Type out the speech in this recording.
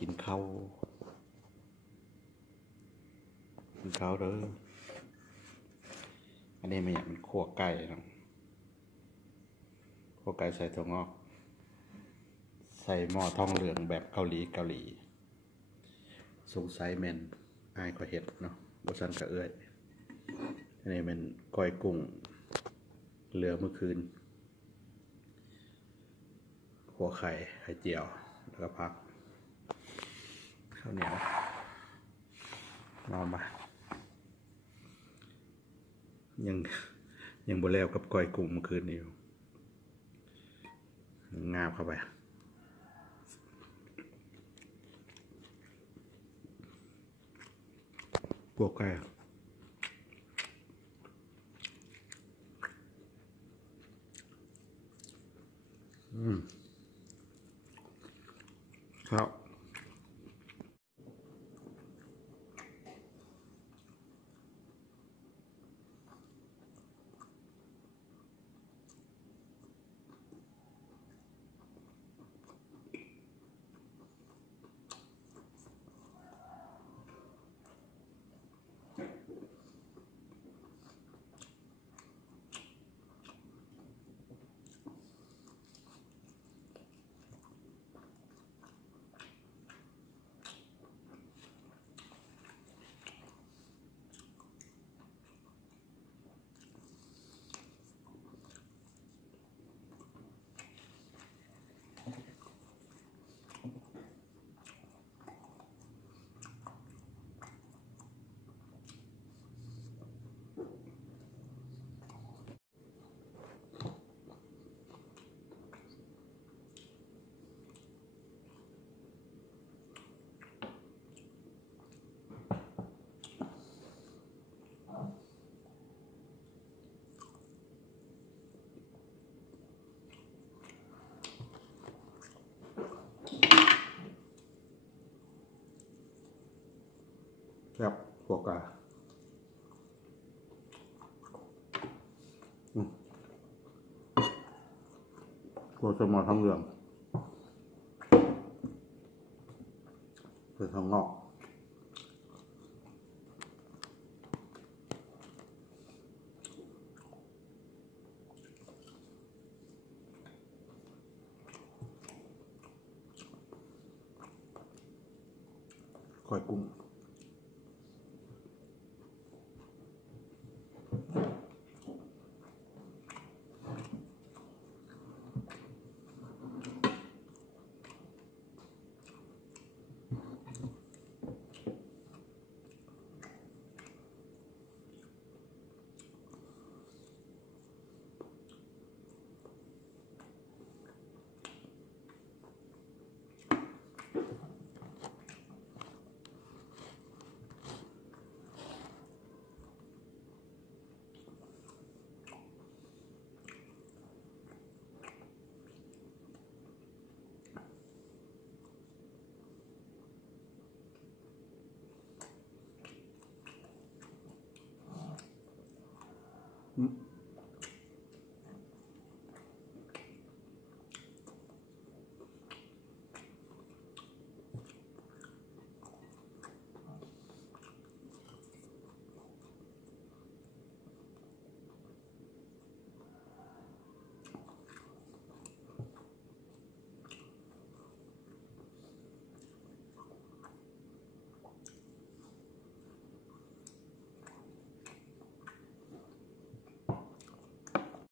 กินข้าวเด้ออันนี้มันคั่วไก่เนาะคั่วไก่ใส่ถั่วงอกใส่หม้อทองเหลืองแบบเกาหลีสงสัยแม่นอายก็เห็ดเนาะบ่ซันก็เอื้อยอันนี้เป็นก้อยกุ้งเหลือเมื่อคืนคั่วไข่เจียวแล้วก็พักข้าวเหนียวมายังบ่แล้วกับก้อยกุ้งเมื่อคืนนี้งาบเข้าไปพวกไก่ครับครับพวกกาพวกจะมาทำเรื่องเป็นทางนอกก้อยกุ้ง